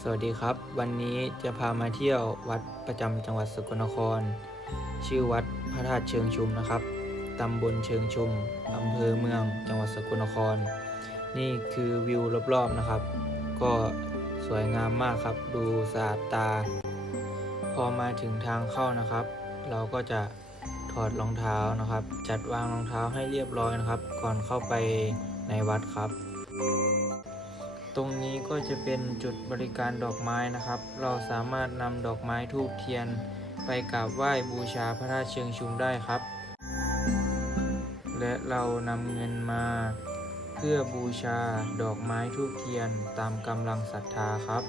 สวัสดีครับ วันนี้จะพามาเที่ยววัดประจำจังหวัดสกลนคร ชื่อวัดพระธาตุเชิงชุมนะครับตำบลเชิงชุมอำเภอเมืองจังหวัดสกลนคร นี่คือวิวรอบๆนะครับ ก็สวยงามมากครับดูสะอาดตา พอมาถึงทางเข้านะครับ เราก็จะถอดรองเท้านะครับ จัดวางรองเท้าให้เรียบร้อยนะครับ ก่อนเข้าไปในวัดครับ ตรงนี้ก็จะเป็นจุดบริการดอกไม้นะครับ เราสามารถนำดอกไม้ทูบเทียน ไปกราบไหว้บูชาพระธาตุเชิงชุมได้ครับ และเรานำเงินมา เพื่อบูชาดอกไม้ทูบเทียนตามกำลังศรัทธาครับ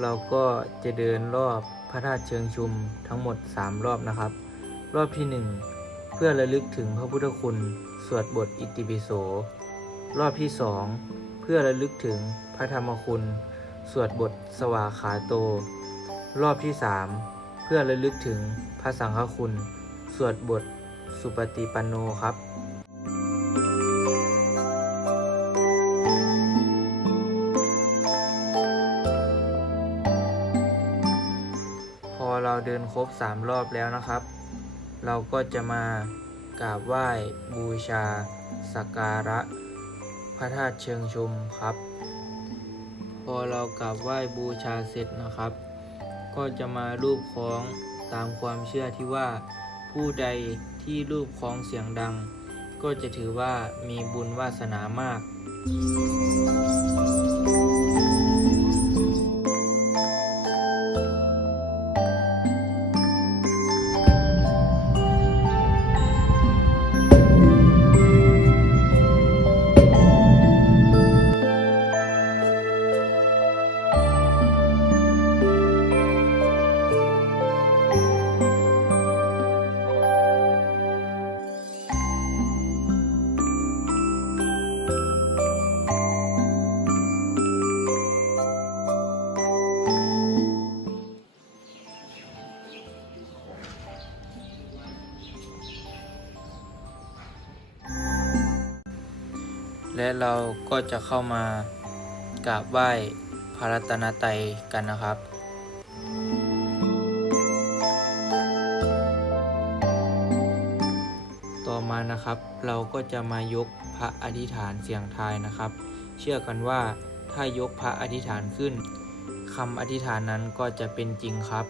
เราก็จะเดินรอบพระธาตุเชิงชุมทั้งหมด 3 รอบนะครับ รอบที่ 1 เพื่อระลึกถึงพระพุทธคุณ สวดบทอิติปิโส รอบที่2เพื่อระลึกถึงพระธรรมคุณ สวดบทสวาขาโต รอบที่3เพื่อระลึกถึงพระสังฆคุณ สวดบทสุปฏิปันโนครับพอเราเดินครบ 3 รอบแล้วนะครับ เราก็จะมากราบไหว้บูชาสักการะ พระธาตุเชิงชุมครับ พอเรากราบไหว้บูชาเสร็จนะครับ ก็จะมารูปคล้องตามความเชื่อที่ว่าผู้ใดที่รูปคล้องเสียงดัง ก็จะถือว่ามีบุญวาสนามาก และเราก็จะเข้ามากราบไหว้พระรัตนตรัยกันนะครับต่อมานะครับเราก็จะมายกพระอธิษฐานเสียงทายนะครับ เชื่อกันว่าถ้ายกพระอธิษฐานขึ้นคำอธิษฐานนั้นก็จะเป็นจริงครับ